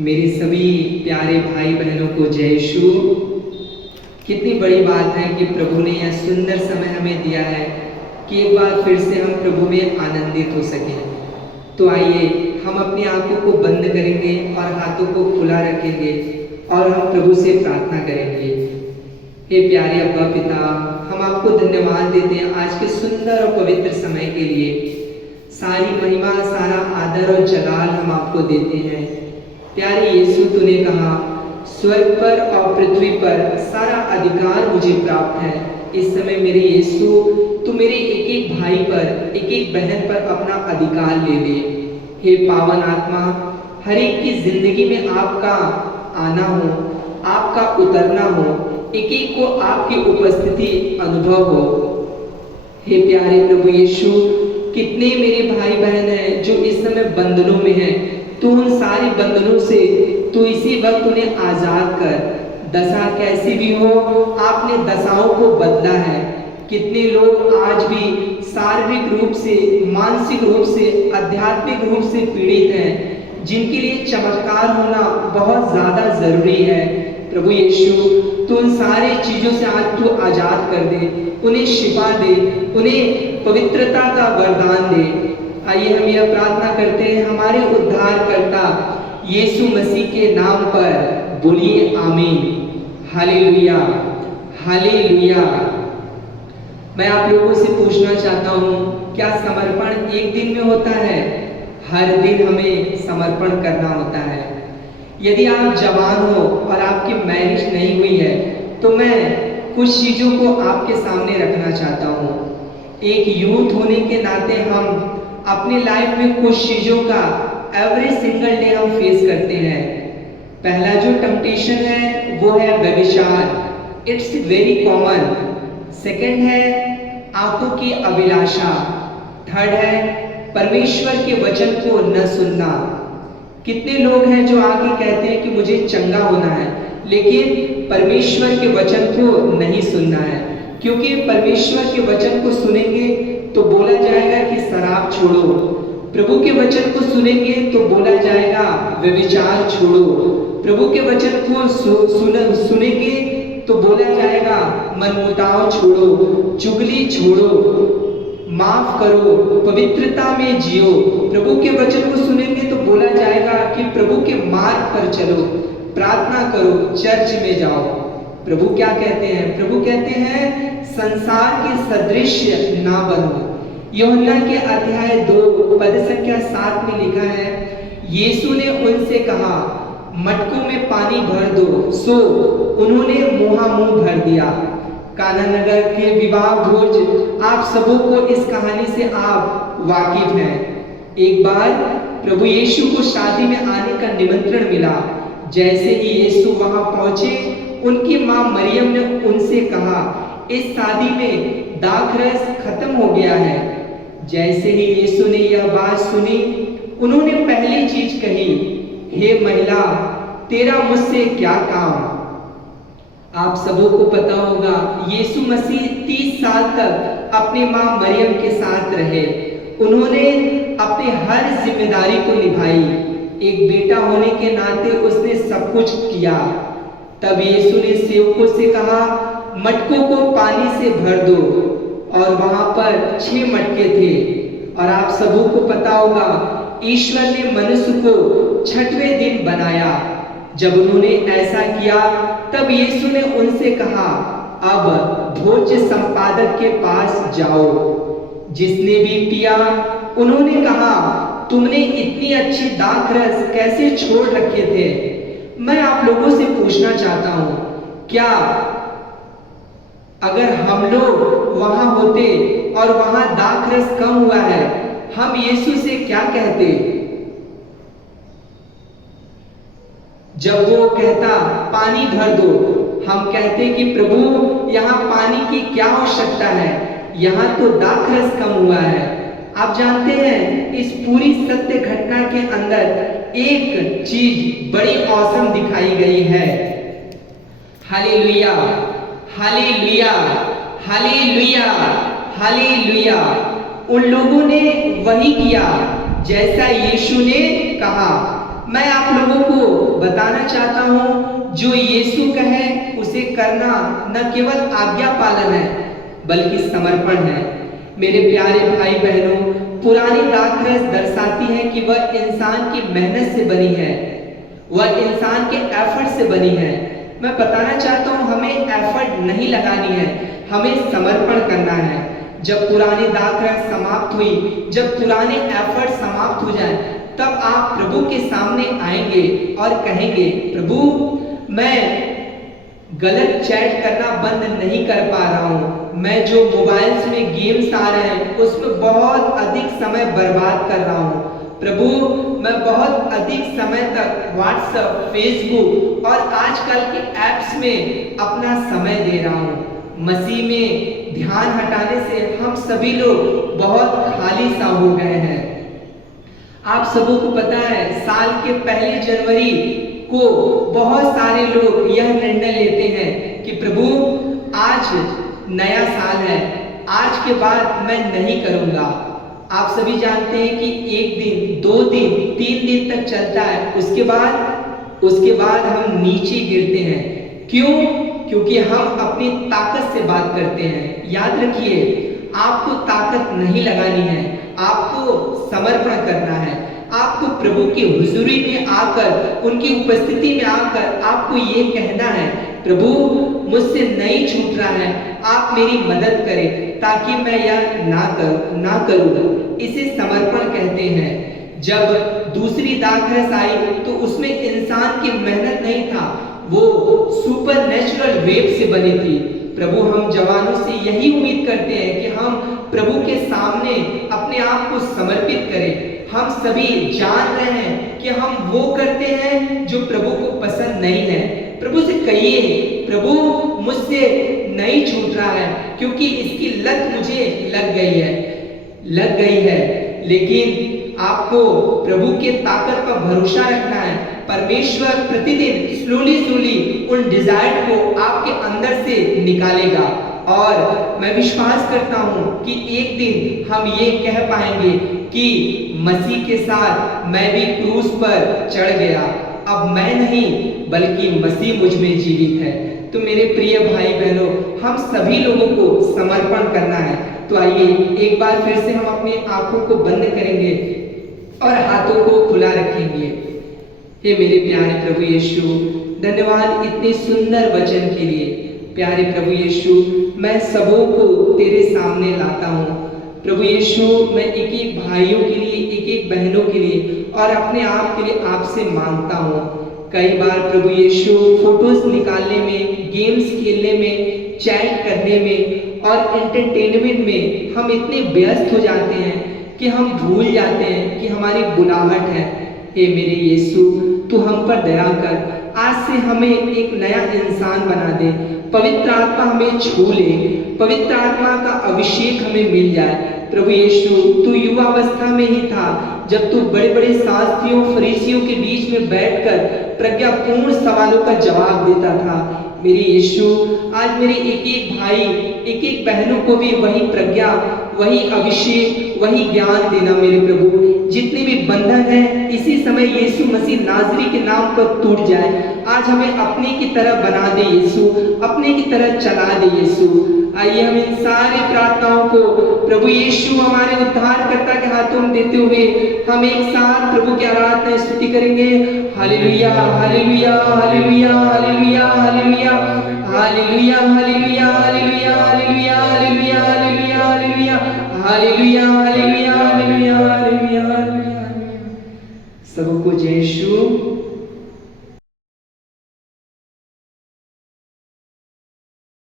मेरे सभी प्यारे भाई बहनों को जय यीशु। कितनी बड़ी बात है कि प्रभु ने यह सुंदर समय हमें दिया है कि एक बार फिर से हम प्रभु में आनंदित हो सकें। तो आइए हम अपनी आंखों को बंद करेंगे और हाथों को खुला रखेंगे और हम प्रभु से प्रार्थना करेंगे। हे प्यारे अब्बा पिता, हम आपको धन्यवाद देते हैं आज के सुंदर और पवित्र समय के लिए। सारी महिमा, सारा आदर और जलाल हम आपको देते हैं। प्यारे यीशु, तूने कहा स्वर्ग पर और पृथ्वी पर सारा अधिकार मुझे प्राप्त है। इस समय मेरे यीशु, तू मेरे एक एक भाई पर, एक एक बहन पर अपना अधिकार ले ले। हे पावन आत्मा, हर एक की जिंदगी में आपका आना हो, आपका उतरना हो, एक एक को आपकी उपस्थिति अनुभव हो। हे प्यारे प्रभु यीशु, कितने मेरे भाई बहन हैं जो इस समय बंधनों में हैं। तू उन सारे बंधनों से तू इसी वक्त उन्हें आजाद कर। दशा कैसी भी हो, आपने दशाओं को बदला है। कितने लोग आज भी शारीरिक रूप से, मानसिक रूप से, आध्यात्मिक रूप से पीड़ित हैं, जिनके लिए चमत्कार होना बहुत ज्यादा जरूरी है। प्रभु यीशु, तू उन सारे चीजों से आज तू आजाद कर दे, उन्हें शिफा दे, उन्हें पवित्रता का वरदान दे। आइए हम यह प्रार्थना करते हैं हमारे उद्धारकर्ता यीशु मसीह के नाम पर, बोलिए आमीन। Hallelujah, hallelujah. मैं आप लोगों से पूछना चाहता हूँ, क्या समर्पण एक दिन में होता है? हर दिन हमें समर्पण करना होता है। यदि आप जवान हो और आपकी मैरिज नहीं हुई है तो मैं कुछ चीज़ों को आपके सामने रखना चाहता हूँ। एक यूथ होने के नाते हम अपनी लाइफ में कुछ चीज़ों का एवरी सिंगल डे हम फेस करते हैं। पहला जो टेम्पटेशन है वो है व्यभिचार, इट्स वेरी कॉमन। सेकंड है आंखों की अभिलाषा। थर्ड है परमेश्वर के वचन को न सुनना। कितने लोग हैं जो आगे कहते हैं कि मुझे चंगा होना है, लेकिन परमेश्वर के वचन को नहीं सुनना है, क्योंकि परमेश्वर के वचन को सुनेंगे तो बोला जाएगा कि शराब छोड़ो, प्रभु के वचन को सुनेंगे तो बोला जाएगा व्यभिचार छोड़ो, प्रभु के वचन को सुनेंगे तो बोला जाएगा मनमुटाव छोड़ो, चुगली छोड़ो, माफ करो, पवित्रता में जियो। प्रभु के वचन को सुनेंगे तो बोला जाएगा कि प्रभु के मार्ग पर चलो, प्रार्थना करो, चर्च में जाओ। प्रभु क्या कहते हैं? प्रभु कहते हैं संसार के सदृश ना बनो। यूहन्ना के अध्याय 2 पद संख्या 7 में लिखा है, यीशु ने उनसे कहा मटकों में पानी भर दो। सो उन्होंने मुंह भर दिया। काना नगर के विवाह भोज आप सबों को इस कहानी से आप वाकिफ हैं। एक बार प्रभु यीशु को शादी में आने का निमंत्रण मिला। जैसे ही यीशु वहां पहुंचे, उनकी मां मरियम ने उनसे कहा इस शादी में दाखरस खत्म हो गया है। जैसे ही यीशु ने यह बात सुनी, उन्होंने पहली चीज कही, हे महिला, तेरा मुझसे क्या काम? आप सबों को पता होगा यीशु मसीह 30 साल तक अपनी मां मरियम के साथ रहे। उन्होंने अपनी हर जिम्मेदारी को निभाई। एक बेटा होने के नाते उसने सब कुछ किया। तब यीशु ने सेवकों से कहा मटकों को पानी से भर दो, और वहां पर 6 मटके थे। और आप सबों को पता होगा ईश्वर ने मनुष्य को 6वें दिन बनाया। जब उन्होंने ऐसा किया तब यीशु ने उनसे कहा अब भोज्य संपादक के पास जाओ। जिसने भी पिया, उन्होंने कहा तुमने इतनी अच्छी दाखरस कैसे छोड़ रखे थे? मैं आप लोगों से पूछना चाहता हूं, क्या अगर हम लोग वहां होते और वहां दाखरस कम हुआ है, हम यीशु से क्या कहते? जब वो कहता पानी भर दो, हम कहते कि प्रभु यहाँ पानी की क्या आवश्यकता है, यहाँ तो दाखरस कम हुआ है। आप जानते हैं इस पूरी सत्य घटना के अंदर एक चीज बड़ी औसम दिखाई गई है। Hallelujah, hallelujah, hallelujah, hallelujah. उन लोगों ने वही किया जैसा यीशु ने कहा। मैं आप लोगों को बताना चाहता हूँ, जो यीशु कहे उसे करना न केवल आज्ञा पालन है बल्कि समर्पण है। मेरे प्यारे भाई बहनों, पुरानी दाखरस दर्शाती है कि वह इंसान की मेहनत से बनी है, वह इंसान के एफर्ट से बनी है। मैं बताना चाहता हूँ, हमें एफर्ट नहीं लगानी है, हमें समर्पण करना है। जब पुरानी दाखरस समाप्त हुई, जब पुराने एफर्ट समाप्त हो जाए, तब आप प्रभु के सामने आएंगे और कहेंगे, प्रभु मैं गलत चैट करना बंद नहीं कर पा रहा हूँ, मैं जो मोबाइल्स में गेम्स आ रहे हैं उसमें बहुत अधिक समय बर्बाद कर रहा हूँ। प्रभु मैं बहुत अधिक समय तक व्हाट्सएप, फेसबुक और आजकल के ऐप्स में अपना समय दे रहा हूँ। मसीह में ध्यान हटाने से हम सभी लोग बहुत खाली सा हो गए हैं। आप सबों को पता है, साल के पहली जनवरी को बहुत सारे लोग यह निर्णय लेते हैं कि प्रभु आज नया साल है, आज के बाद मैं नहीं करूंगा। आप सभी जानते हैं कि 1 दिन, 2 दिन, 3 दिन तक चलता है, उसके बाद हम नीचे गिरते हैं। क्यों? क्योंकि हम अपनी ताकत से बात करते हैं। याद रखिए, आपको ताकत नहीं लगानी है, आपको समर्पण करना है। आपको प्रभु की हुजूरी में आकर, उनकी उपस्थिति में आकर आपको ये कहना है, प्रभु मुझसे नहीं छूट रहा है, आप मेरी मदद करें ताकि मैं यह ना करूं। इसे समर्पण कहते हैं। जब दूसरी दाखरस आई तो उसमें इंसान की मेहनत नहीं था, वो सुपर नेचुरल वेव से बनी थी। प्रभु हम जवानों से यही उम्मीद करते हैं कि हम प्रभु के सामने अपने आप को समर्पित करें। हम सभी जान रहे हैं कि हम वो करते हैं जो प्रभु को पसंद नहीं है। प्रभु से कहिए, प्रभु मुझसे नहीं छूट रहा है क्योंकि इसकी लत मुझे लग गई है। लेकिन आपको प्रभु के ताकत पर भरोसा रखना है। परमेश्वर प्रतिदिन स्लोली उन डिजायर को आपके अंदर से निकालेगा और मैं विश्वास करता हूं कि एक दिन हम ये कह पाएंगे कि मसीह के साथ मैं भी क्रूस पर चढ़ गया, अब मैं नहीं बल्कि मसीह मुझ में जीवित है। तो मेरे प्रिय भाई बहनों, हम सभी लोगों को समर्पण करना है। तो आइए एक बार फिर से हम अपनी आंखों को बंद करेंगे और हाथों को खुला रखेंगे। हे मेरे प्यारे प्रभु यीशु, धन्यवाद इतने सुंदर वचन के लिए। प्यारे प्रभु यीशु, मैं सबों को तेरे सामने लाता हूँ। प्रभु यीशु, मैं एक एक भाइयों के लिए, एक एक बहनों के लिए और अपने आप के लिए आपसे मांगता हूँ। कई बार प्रभु यीशु फोटोज निकालने में, गेम्स खेलने में, चैट करने में और एंटरटेनमेंट में हम इतने व्यस्त हो जाते हैं कि हम भूल जाते हैं कि हमारी बुलाहट है। हे मेरे यीशु, तू हम पर दया कर, आज से हमें एक नया इंसान बना दे। पवित्र आत्मा हमें छू ले, पवित्र आत्मा का अभिषेक हमें मिल जाए। प्रभु यीशु, तू युवावस्था में ही था जब तू बड़े बड़े शास्त्रियों, फरीसियों के बीच में बैठकर प्रज्ञापूर्ण सवालों का जवाब देता था। मेरे यीशु, आज मेरे एक एक भाई, एक एक बहनों को भी वही प्रज्ञा, वही अभिषेक, वही ज्ञान देना मेरे प्रभु। जितने भी बंधन हैं इसी समय यीशु मसीह नाजरी के नाम पर टूट जाए। आज हमें अपने की तरह बना दे यीशु, अपने की तरह चला दे यीशु। आइए हम इन सारी प्रार्थनाओं को प्रभु यीशु हमारे उद्धारकर्ता के हाथों में देते हुए हम एक साथ प्रभु की आराधना स्तुति करेंगे। Hallelujah, hallelujah, hallelujah, hallelujah, hallelujah, hallelujah, hallelujah, hallelujah, hallelujah, hallelujah, hallelujah, hallelujah, hallelujah, hallelujah, hallelujah, hallelujah. सबको जय यीशु।